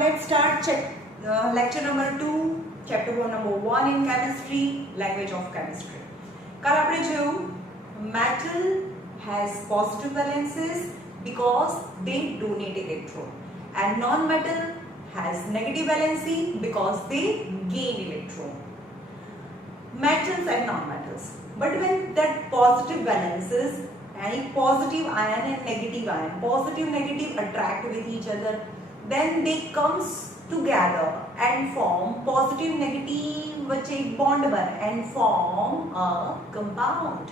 let's start lecture number 2, chapter number 1 in chemistry, language of chemistry. કાલ આપણે જોયું metal has positive valences because they donate electron, and non-metal has negative valency because they gain electron. Metals and non-metals. But when that positive valences, any positive ion and negative ion, positive negative attract with each other, then they comes together and form positive negative वच्चे एक bond बने and form a compound.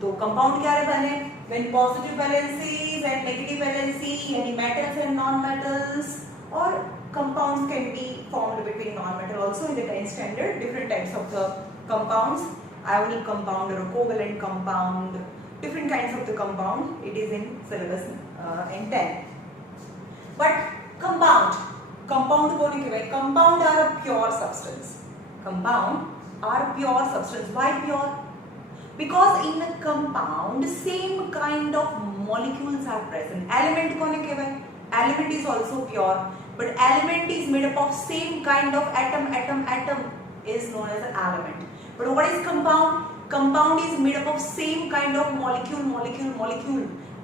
तो compound क्या बने? When positive valencies and negative valency, any metals and non-metals, or compounds can be formed between non-metal also in the 10th standard. Different types of the compounds, ionic compound or a covalent compound, different kinds of the compound. It is in syllabus in 10. But compound को नहीं कहते. Compound are a pure substance. Compound are pure substance. Why pure? Because in a compound same kind of molecules are present. Element को नहीं कहते. Element is also pure, but element is made up of same kind of atom is known as an element. But what is compound? Compound is made up of same kind of molecule.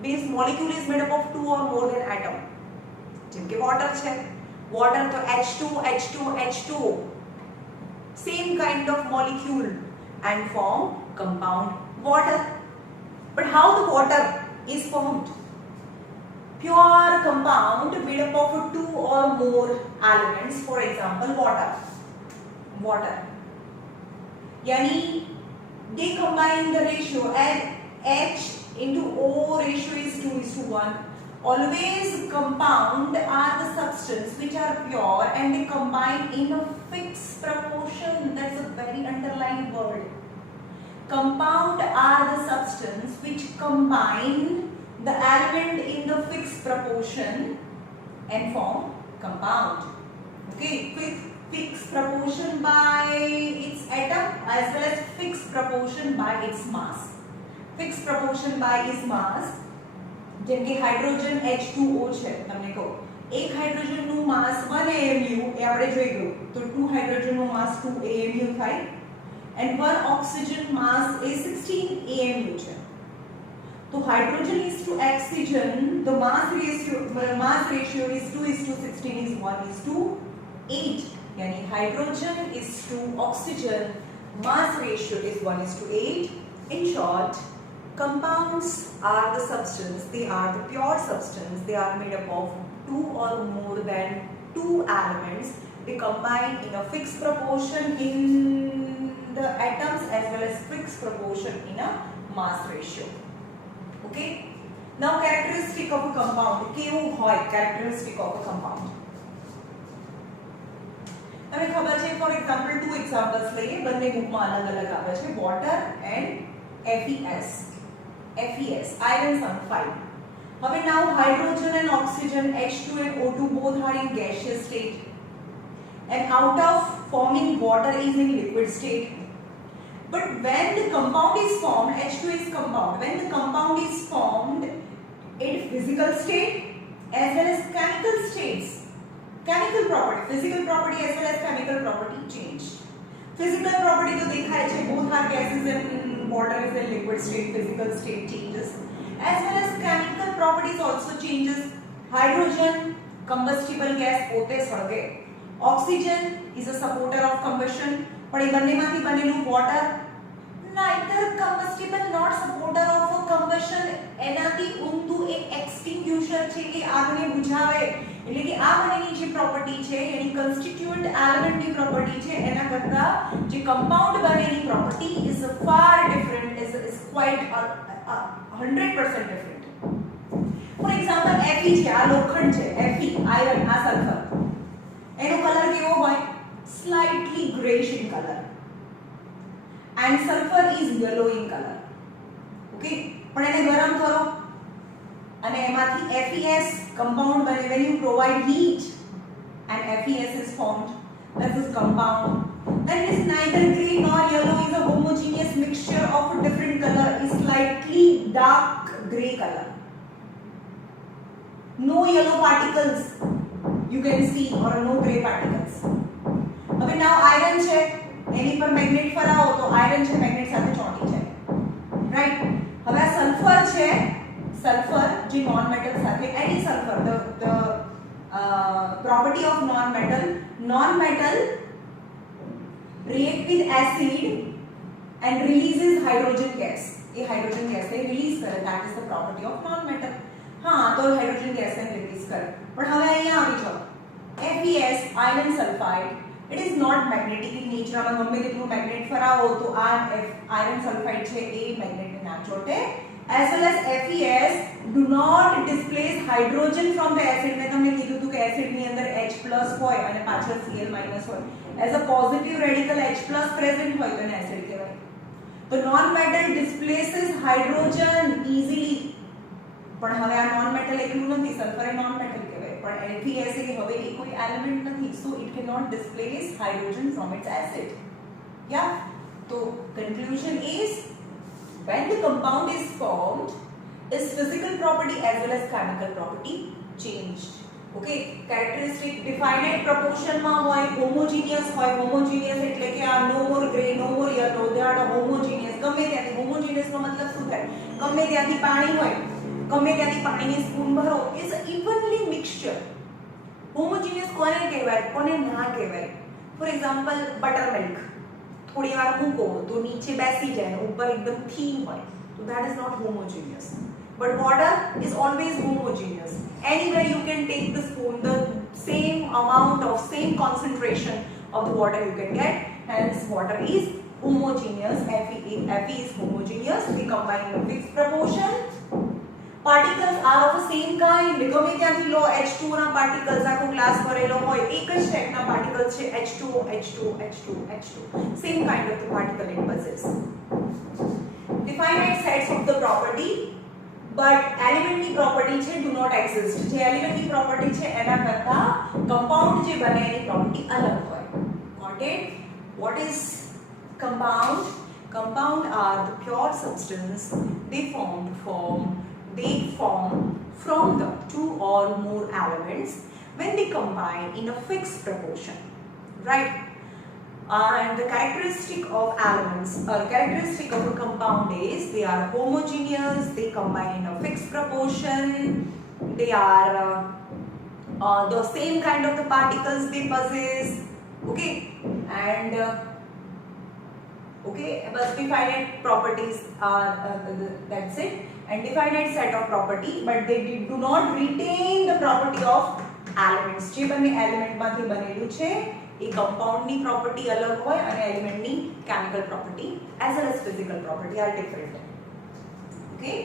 This molecule is made up of two or more than atom. જેમકે water છે, water તો H2O, same kind of molecule and form compound water. But how the water is formed? Pure compound made up of two or more elements. For example, water. Yani they combine the ratio as H into O ratio is 2:1. Always compound are the substance which are pure and they combine in a fixed proportion. That's a very underlined word. Compound are the substance which combine the element in the fixed proportion and form compound. Okay, fixed proportion by its atom as well as fixed proportion by its mass. Fixed proportion by its mass. જેમકે hydrogen H2O છે, તમને કહું એક હાઇડ્રોજન નું માસ 1 AMU એ આપણે જોઈ ગયું, તો 2 હાઇડ્રોજન નું માસ 2 AMU થાય and 1 oxygen mass is 16 AMU છે. તો hydrogen is to oxygen, the mass ratio is 2:16 is 1:8. यानी hydrogen is to oxygen, mass ratio is 1:8. In short, compounds are the substance, they are the pure substance, they are made up of two or more than two elements. They combine in a fixed proportion in the atoms as well as fixed proportion in a mass ratio. Okay, now characteristic of a compound. કેવું હોય characteristic of a compound? તમને ખબર છે, for example two examples લઈએ, બંને બુકમાં અલગ આવે છે, water and FeS, iron sulfide. હવે now hydrogen and oxygen, H2 and O2 both are in gaseous state, and out of forming water is in liquid state. But when the compound is formed, H2 is compound. When the compound is formed in physical state as well as chemical states, chemical property, physical property as well as chemical property change. Physical property तो देखा है, both are gases and water is in liquid state, physical state changes. As well as chemical properties also changes. Hydrogen, combustible gas પોતે સળગે. Oxygen is a supporter of combustion. પણ એ બંનેમાંથી બનેલું water neither combustible not supporter of a combustion. એનાથી ઊંધું એક extinguisher છે કે આગને બુઝાવે. એટલે કે આ બંનેની જે પ્રોપર્ટી છે એની constituent element ની પ્રોપર્ટી છે એના કરતા જે compound બનેની property is far different, is quite 100% different. For example, Fe છે, આ લોખંડ છે, Fe iron, આ સલ્ફર, એનો કલર કેવો હોય? Slightly grayish in color, and sulfur is yellow in color. Okay, પણ એને ગરમ કરો અને એમાંથી FeS compound બને. When you provide heat and FeS is formed, that is compound. Then it is neither grey nor yellow, is a homogeneous mixture of a different color, is slightly dark grey color. No yellow particles. you can see, or no gray particles. હવે now iron છે, એની પર મેગ્નેટ ફરાવો તો આયરન છે મેગ્નેટ સાથે ચોંટી જાય, રાઈટ. હવે આ સલ્ફર છે, સલ્ફર જે નોન મેટલ સાથે, એની sulphur the property of non metal react with acid and releases hydrogen gas. ये हाइड्रोजन गैस ने रिलीज करे, that is the property of non metal. हाँ तो हाइड्रोजन गैस ने रिलीज करे, પણ હવે અહીંયા આવી જાઓ, FeS iron sulfide, it is not magnetic in nature. આમાં ગમે તેટલું મેગ્નેટ ફરાવો તો આ iron sulfide છે એ મેગ્નેટને ના ચોટે. as well as FeS do not displace hydrogen from the acid. મેં તમને કીધું હતું કે એસિડ ની અંદર H+ હોય અને પાછળ Cl- હોય. as a positive radical H+ present હોય તો એને એસિડ કહેવાય. તો non metal displaces hydrogen easily. પણ હવે આ non metal એકલું નથી, સલ્ફર એ non metal કહેવાય, પણ FeS એ હવે એ કોઈ એલિમેન્ટ નથી, so it cannot displace hydrogen from its acid. Yeah, so conclusion is when the compound is formed, its physical property as well as chemical property changed. Okay, characteristic definite proportion માં હોય, homogeneous હોય. homogeneous એટલે કે આ no more gray, no more yellow, they are homogeneous. ગમે ત્યાંથી homogeneous નો મતલબ શું થાય? ગમે ત્યાંથી પાણી હોય, ગમે ત્યાંથી પાણીની સ્પૂન ભરો, is evenly mixture. homogeneous કોને કહેવાય, કોને ના કહેવાય? ફોર એક્ઝામ્પલ buttermilk, થોડી વાર મૂકો તો નીચે બેસી જાય, ઉપર એકદમ થીન હોય, તો that is not homogeneous. But water is always homogeneous. Anywhere you can take the spoon, the same amount of same concentration of the water you can get. Hence, water is homogeneous. Fe is homogeneous. We combine in a fixed proportion. Particles are of the same kind. ગમે ત્યાંથી લો H2 ના particles, આખો ગ્લાસ ભરેલો હોય, એક જ ટાઈપના particles છે, H2O, H2O, H2O, H2O. Same kind of the particle it possesses. Definite sets of the property. But element ની property છે do not exist. જે element ની property છે એના કરતા compound જે બને એની property અલગ હોય. Got it? What is compound? Compound are the pure substance they form from the two or more elements when they combine in a fixed proportion, right? And the characteristic of elements or characteristic of a compound is they are homogeneous, they combine in a fixed proportion, they are the same kind of the particles they possess, okay, and okay, but definite properties are that's it, and definite set of property, but they do not retain the property of elements. જે બંને એલિમેન્ટ માંથી બનેલું છે એ compound ની property અલગ હોય અને element ની chemical property as well as physical property are different. Okay,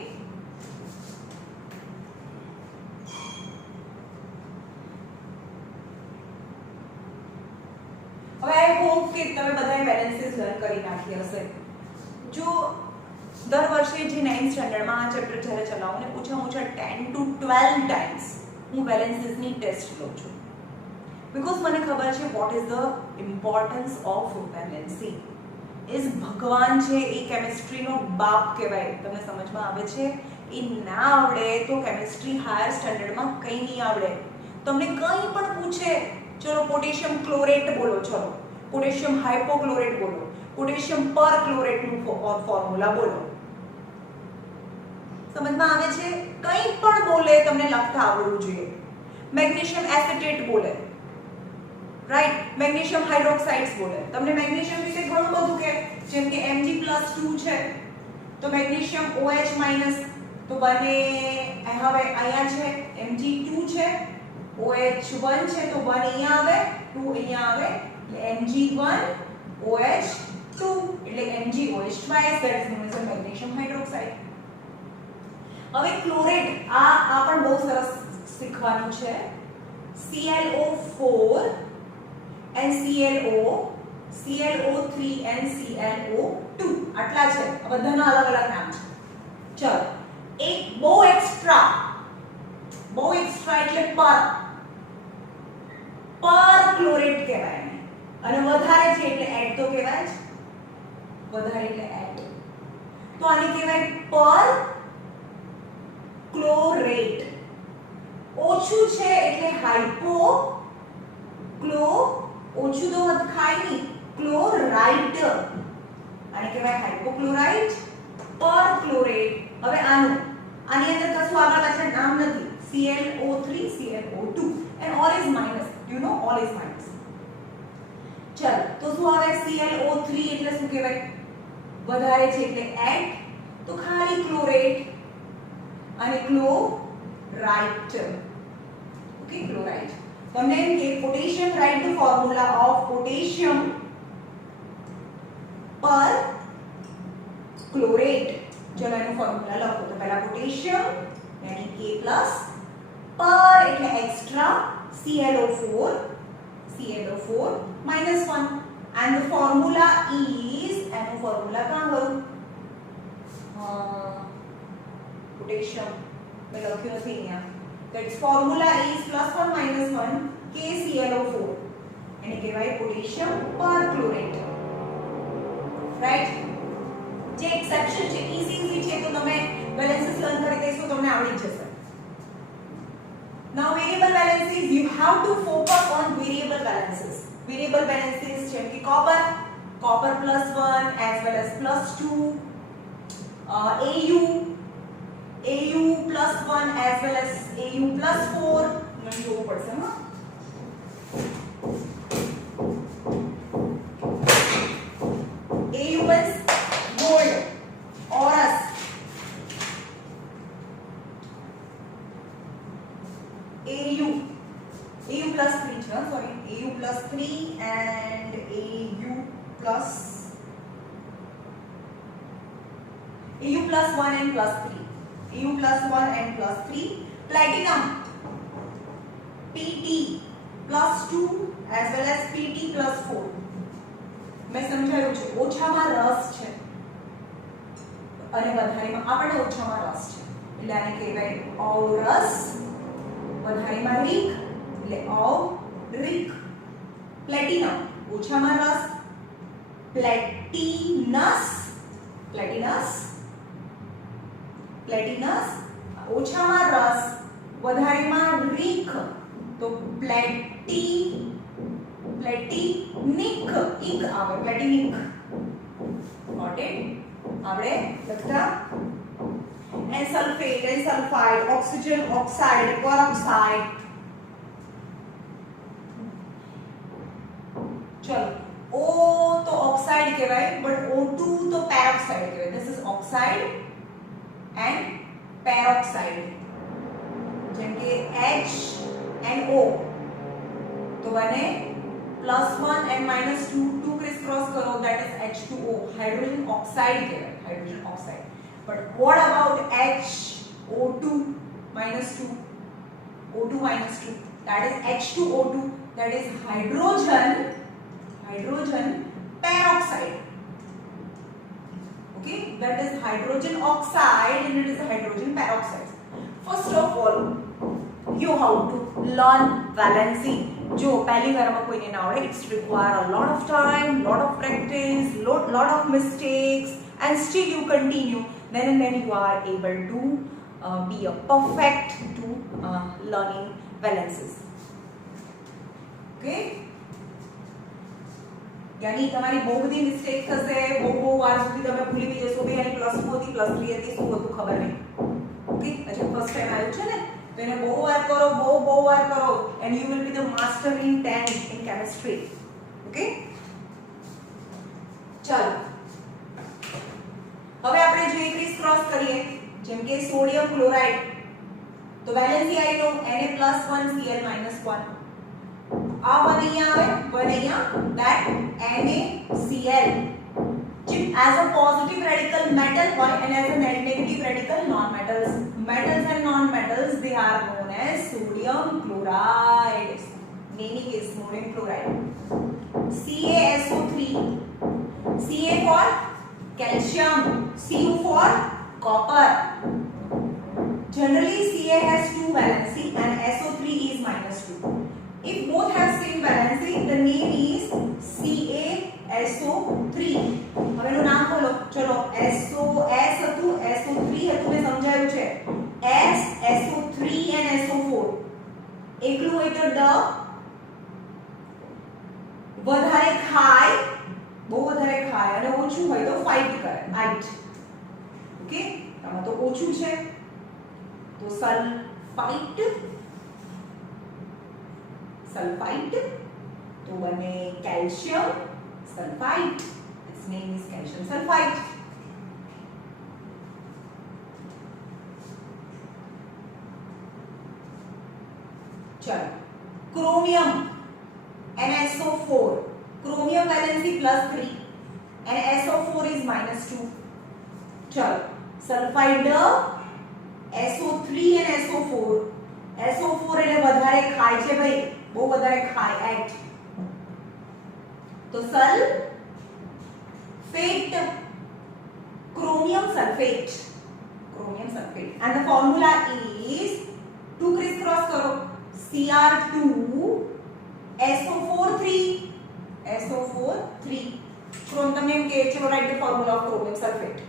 હવે I hope કે તમે બધાએ balances learn કરી નાખી હશે. જો દર વર્ષે જે 9th સ્ટાન્ડર્ડ માં આ ચેપ્ટર જ્યારે ચલાવું ને ઓછામાં ઓછા 10 to 12 times હું balances ની ટેસ્ટ લઉં છું. Because મને ખબર છે what is the importance of balancing. is ભગવાન છે એ કેમિસ્ટ્રીનો બાપ કહેવાય. તમને સમજમાં આવે છે? એ ના આવડે તો કેમિસ્ટ્રી હાયર સ્ટાન્ડર્ડમાં કંઈ નહીં આવડે. તમને કંઈ પણ પૂછે, ચલો પોટેશિયમ ક્લોરેટ બોલો, ચલો પોટેશિયમ હાઇપોક્લોરેટ બોલો, પોટેશિયમ પર ક્લોરેટનું ફોર્મ્યુલા બોલો. સમજમાં આવે છે? કંઈ પણ બોલે તમને લખતા આવડવું જોઈએ. મેગ્નેશિયમ એસિટેટ બોલે, રાઈટ, મેગ્નેશિયમ હાઇડ્રોક્સાઇડ્સ બોલે. તમને મેગ્નેશિયમ વિશે ઘણું બધું કે જેમ કે Mg+2 છે તો મેગ્નેશિયમ OH- તો બને, હવે અહીંયા છે Mg2 છે, OH1 છે તો 1 અહીંયા આવે, 2 અહીંયા આવે, એટલે Mg1OH2 એટલે MgOH twice, that is known as a magnesium hydroxide. હવે ક્લોરેટ આ પણ બહુ સરસ શીખવાનું છે. ClO4 and ClO3 and ClO2 આટલા છે. બધાના અલગ અલગ નામ છે. ચલો, એક બહુ એક્સ્ટ્રા એટલે પર ક્લોરેટ કહેવાય ને, અને વધારે છે એટલે એડ તો કહેવાય જ, વધારે એટલે એડ. તો આને કહેવાય પર ક્લોરેટ. ઓછું છે એટલે હાઇપો ક્લો ઓછું તો ખાય નહીં, ક્લોરાઇડ આને કહેવાય હાઇપોક્લોરાઇટ પરક્લોરેટ. હવે આની અંદર કશું આગળ પાછળ નામ નથી. ClO3 ClO2 and all is minus, you know all is minus. ચલો તો શું આવે? ClO3 એટલે શું કહેવાય? વધારે છે એટલે એટ, તો ખાલી ક્લોરેટ અને ક્લોરાઇટ. ઓકે, ક્લોરાઇટ. તમને એમ કે potassium, write the formula of potassium પર ક્લોરેટ. ચલો એનું ફોર્મ્યુલા લખો. તો પહેલા પોટેશિયમ यानी K प्लस पर એટલે extra ClO4 minus 1 and the formula is, એનું ફોર્મ્યુલા કાં ગયું? પોટેશિયમ મેં લખ્યું નથી અહીંયા. that formula is +1 - 1 KClO4 એને કહેવાય પોટેશિયમ પરક્લોરેટ. રાઈટ? જે એક્સેપ્શન છે ઈઝી છે, તો તમે balances લર્ન કરી દઈશું તો તમને આવડી જશે. Now variable balances, you have to focus on variable balances. Variable balances જેમ કે copper +1 as well as +2, AU +1 as well as AU +4. મને જોવું પડશે હા. AU is gold, Aurus, AU +3 છે, sorry, AU +3 and AU +1 and +3. AU +1 and +3. Platinum PT +2 as well as PT +4. મેં સમજાવ્યું છે ઓછામાં રસ છે અને વધારેમાં આપણે ઓછામાં રસ છે એટલે આને કહેવાય ઔરસ. વધારેમાં રીક એટલે ઔરિક. પ્લેટિનમ ઓછામાં રસ, પ્લેટિનસ ઓછામાં રસ, વધારેમાં રીક, તો પ્લેટિનિક ઇક આવે, પ્લેટિનિક. Got it? આપણે લખતા. and sulfate and sulfide, oxygen oxide, peroxide. चलो O तो oxide कहेवाय, but O2 तो peroxide कहेवाय. This is oxide and peroxide. જેમ કે H and O तो बने +1 and -2, 2 criss cross करो, that is H2O, hydrogen oxide कहेवाय, hydrogen oxide. But what about HO2 -2? O2 -2, that is H2O2, that is hydrogen peroxide. Okay, that is hydrogen oxide and it is hydrogen peroxide. First of all, you have to learn valency. जो पहली बार में कोई नहीं ना आवड़े, it's require a lot of time, lot of practice, lot of mistakes, and still you continue. Then and then you are able to be a perfect to learning valences. Okay? यानी તમારી બહુ બધી મિસ્ટેક થશે, બહુ વાર સુધી તમે ભૂલી બી જશો કે યાની +2 હતી +3 હતી શું હતું ખબર નહીં. ઓકે, હજી ફર્સ્ટ ટાઈમ આવ્યું છે ને તો એને બહુ વાર કરો and you will be the master in 10 in chemistry. Okay? ચાલો હવે આપણે જે ક્રિસ ક્રોસ કરીએ જેમ કે સોડિયમ ક્લોરાઇડ તો વેલેન્સી આવી લો Na+1 Cl -1 આ બન અહીંયા આવે બન અહીંયા that NaCl as a positive radical metal and as a negative radical non-metals. Metals and non-metals, they are known as sodium chloride. Naming is sodium chloride. CaSO3, Ca for calcium, Cu for copper. Generally Ca has 2 valency and SO3 is -2. If both have same valency, the name is CaSO3. હવે એનું નામ બોલો. ચલો SOS હતું, SO3 હતું, મેં સમજાવ્યું છે. S, SO3 and SO4. એકલું હોય તો ડ વધારે ખાય, બહુ વધારે ખાય અને ઓછું હોય તો ફાઇટ કરે, ફાઇટ. ઓકે, આમાં તો ઓછું છે તો સલ્ફાઇટ, સલ્ફાઇટ તો બને calcium sulfite. Its name is calcium sulfite. चलो, chromium NaSO4, chromium valency +3 and SO4 is -2. चलो, sulphide SO3 and SO4. SO4 એટલે વધારે ખાય છે ભાઈ, બહુ વધારે ખાય, એટ. તો sulphate, chromium sulfate, chromium sulfate, and the formula is 2 crisscross करो, Cr2SO4 3 क्रोम તમને એમ કહે છે write the formula of chromium sulfate.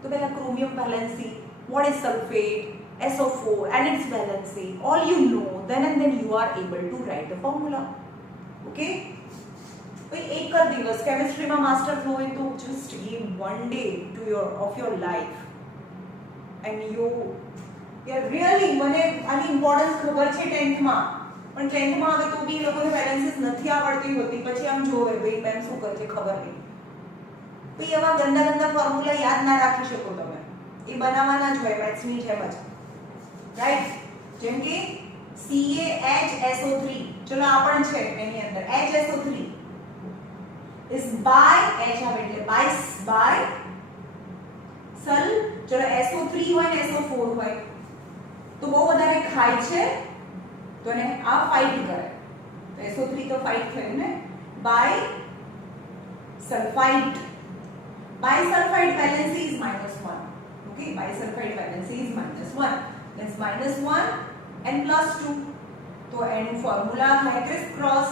તો પહેલા chromium valency, what is sulfate, SO4 and its valency, all you know, then and then you are able to write the formula. Okay, भाई एक का दिवस केमिस्ट्री में मास्टर फ्लो है तो just give one day to your life and you are really મને આની ઇમ્પોર્ટન્સ ખબર છે 10th માં, પણ 10th માં આવે તો બી લોકોને બેલેન્સીસ નથી આવડતી હોતી, પછી આમ જોવે ભાઈ મેમ શું કરે છે ખબર નહીં. ભાઈ એવા ગંદા ગંદા ફોર્મ્યુલા યાદ ના રાખી શકો તમે, એ બનાવવાના જ હોય મેથ્સની જેમ જ, રાઈટ. જેમ કે CaHSO3, ચલો આ પણ છે એની અંદર HSO3 is by H આવે એટલે by સલ, ચલો SO3 હોય ને SO4 હોય તો બહુ વધારે ખાય છે તો એને આ ફાઇટ કરે, તો SO3 તો ફાઇટ થયું ને, by sulfite valency is -1. Okay, bisulfite valency is -1, means -1 and +2. તો એનું ફોર્મ્યુલા થાય crisscross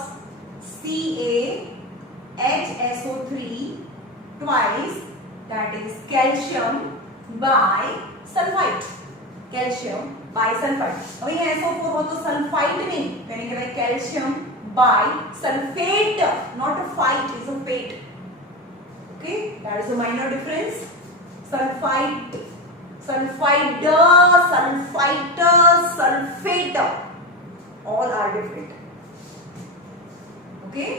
CaHSO3 twice, that is calcium bisulfite, calcium bisulfite. હવે SO4 हो तो सल्फाइड नहीं, यानी कि calcium bisulfate, not a fight, is a fate. Okay, that is a minor difference. Sulfite, sulfide, sulfate, all are different. Okay,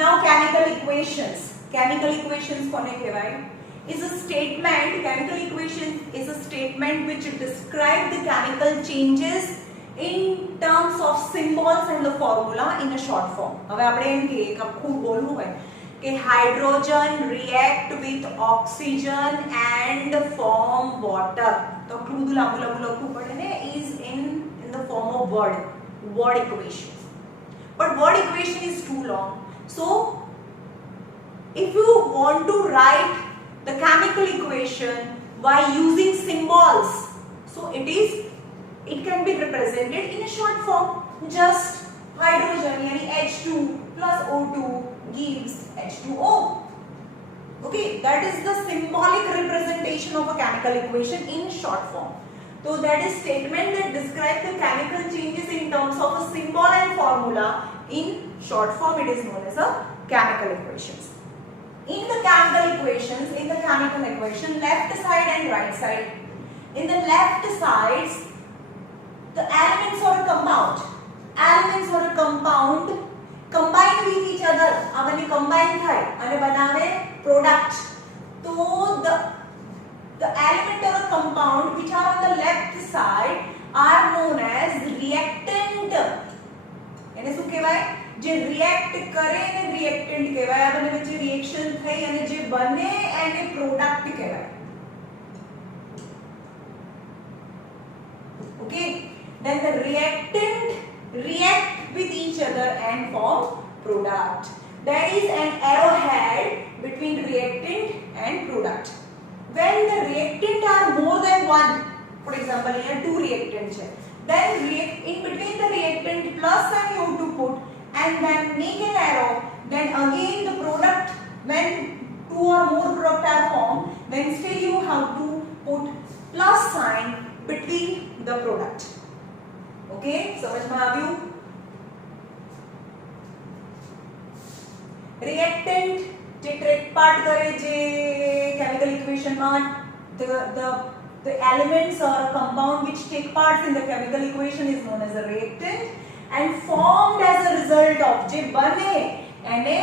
now chemical equations. Chemical equations કોને કહેવાય? Is a statement, chemical equation is a statement which describe the chemical changes in terms of symbols and the formula in a short form. હવે આપણે એમ કે એક આખું બોલવું હોય કે hydrogen react with oxygen and form water, તો આટલું બધું લાંબુ લખવું પડે ને, is in the form of word equation. But word equation is too long. So if you want to write the chemical equation by using symbols, so it can be represented in a short form. Just hydrogen yani H2 plus O2 gives H2O. Okay, that is the symbolic representation of a chemical equation in short form. So that is statement that describe the chemical changes in terms of a symbol and formula in short form. It is known as a chemical equations. In the chemical equation, left side and right side. In the left sides, the elements or a compound combine with each other. આ બંને combine થાય અને બનાવે product. So the element or a compound which are on the left side are known as reactant. એને શું કહેવાય? જે રિએક્ટ કરે એને રિએક્ટન્ટ કહેવાય. આ બંને વચ્ચે રિએક્શન થઈ અને જે બને એને પ્રોડક્ટ કહેવાય. Okay, then the reactant react with each other and form product. There is an arrowhead between reactant and product. When the reactant are more than one, for example here two reactants hai, then in between the reactant plus and you have to put and then make an arrow. Then again the product, when two or more product are formed, then still you have to put plus sign between the product. Okay, समझમાં આવ્યું? reactant જે take part કરે છે chemical equation માં, the elements or compound which take part in the chemical equation is known as a reactant and formed as a result of જે બને એને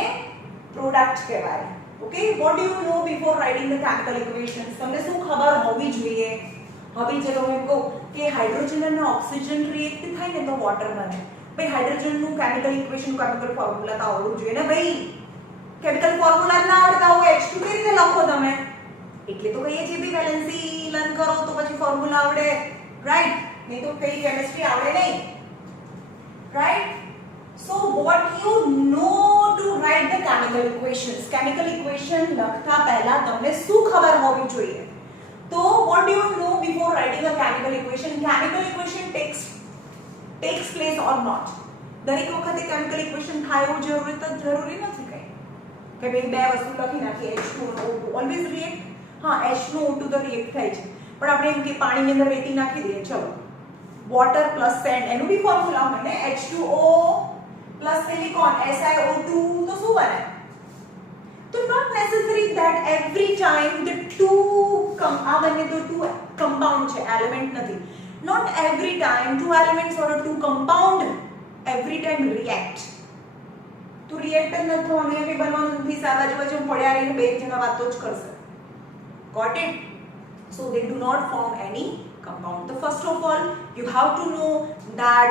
product કહેવાય. Okay, what do you know before writing the chemical equations? તમને શું ખબર હોવી જોઈએ? હવે જે તમે કહો કે હાઇડ્રોજન અને ઓક્સિજન રિએક્ટ થાય ને તો વોટર બને. ભાઈ હાઇડ્રોજન નું કેમિકલ ઇક્વેશન કેમિકલ ફોર્મ્યુલા તો આવડવું જોઈએ ને ભાઈ. કેમિકલ ફોર્મ્યુલા ના આવડતા હોય H2 કેવી રીતે લખો તમે? એટલે તો કહીએ છીએ ભાઈ વેલેન્સી લર્ન કરો તો પછી ફોર્મ્યુલા આવડે, રાઈટ? નહીં તો કઈ કેમિસ્ટ્રી આવડે નહીં, right? So what you know to write the chemical equations? Chemical equation લખતા પહેલા તમને શું ખબર હોવી જોઈએ? તો what do you know before writing a chemical equation? Chemical equation takes place or not? દરેક વખતે chemical equation થાય એવું જરૂરી નથી કઈ કે ભાઈ બે વસ્તુ લખી નાખી H2 અને O2 always react. હા, H નો O2 તો react થાય છે, પણ આપણે એમ કે પાણીની અંદર રેતી નાખી દઈએ, ચલો water plus sand એનું બી ફોર્મ્યુલા હોય ને, H2O plus silicon SiO2 તો શું બને? So not necessary that every time the two compound છે, element નથી. Not every time two elements or two compound every time react. તો react જ નથી થવાનું, એ બનવાનું નથી. બાજુ પડ્યા રહીને બે જણા વાતો જ કરશે. Got it? So they do not form any compound. So first of all, you have to know that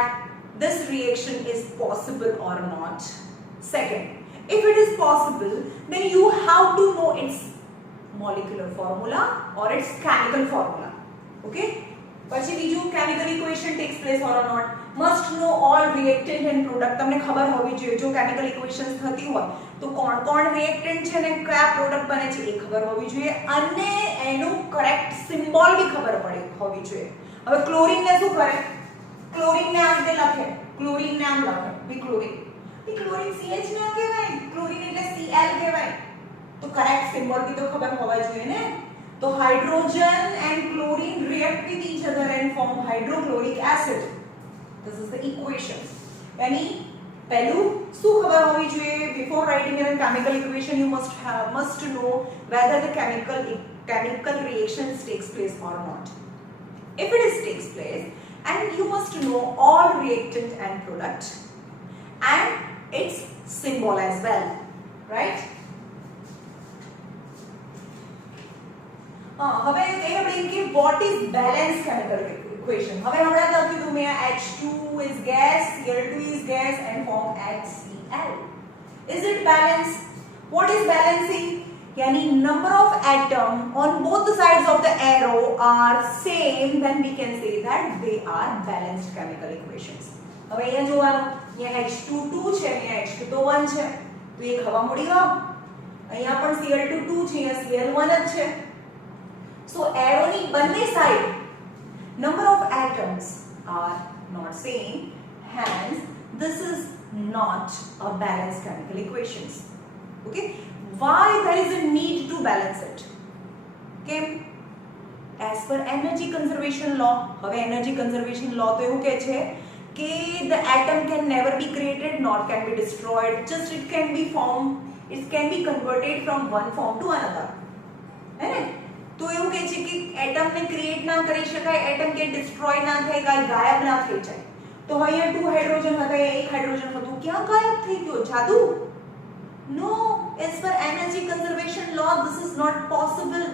this reaction is possible or not. Second, if it is possible, then you have to know its molecular formula or its chemical formula. Okay? પછી બીજું chemical equation takes place or not. Must know all reactant and product. તમને ખબર હોવી જોઈએ જો chemical equations થતી હોય તો કોણ reactant છે ને કયા product બને છે એ ખબર હોવી જોઈએ અને એનું correct symbol બી ખબર હોવી જોઈએ. હવે ક્લોરીન ને શું કરે? ક્લોરીન ને આ રીતે લખે, ક્લોરીન નામ લખે ક્લોરીન. એ ક્લોરીન CH ના કહેવાય, ક્લોરીન એટલે Cl કહેવાય. તો કરેક્ટ સિમ્બોલ બી તો ખબર હોવા જોઈએ ને. તો hydrogen and chlorine react with each other and form hydrochloric acid. This is the equation. यानी પહેલું શું ખબર હોવી જોઈએ? Before writing a chemical equation you must know whether the chemical reactions takes place or not. If it takes place, and you must know all reactant and product and its symbol as well, right? હવે એ આપણે કે what is balanced chemical equation? હવે હમણાં તો કીધું મેં H2 is gas, Cl2 is gas and form HCl. Is it balanced? What is balancing? Yani number of atom on both the sides of the arrow are same, then we can say that they are balanced chemical equations. હવે અહીંયા જોવાનું, અહીંયા H2 2 છે, અહીંયા H2 તો 1 છે, તો એક હવા મળી ગયો. અહીંયા પણ Cl2 2 છે, અહીંયા Cl1 જ છે. So arrow ની બંને side number of atoms are not same, hence this is not a balanced chemical equations. Okay, why there is a need to balance it? Okay, as per energy conservation law. હવે energy conservation law તો એવું કહે છે કે the atom can never be created nor can be destroyed, just it can be converted from one form to another. है ने? તો એવું કહે છે કે એટમ ને ક્રિએટ ના કરી શકાય, એટમ કે ડિસ્ટ્રોય ના થાય, કાઈ ગાયબ ના થઈ જાય. તો અહીંયા 2 હાઇડ્રોજન હતા, એક હાઇડ્રોજન હતું, ક્યાં ગાયબ થઈ ગયો? જાદુ? No, as per energy conservation law this is not possible.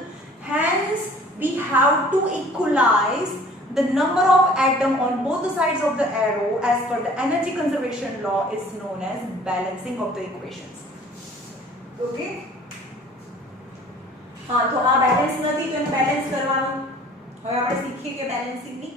Hence we have to equalize the number of atom on both the sides of the arrow. As per the energy conservation law is known as balancing of the equations. Okay? હા, તો આ બેલેન્સ નથી તો એને બેલેન્સ કરવાનું. હવે આપણે શીખીએ કે બેલેન્સિંગ ની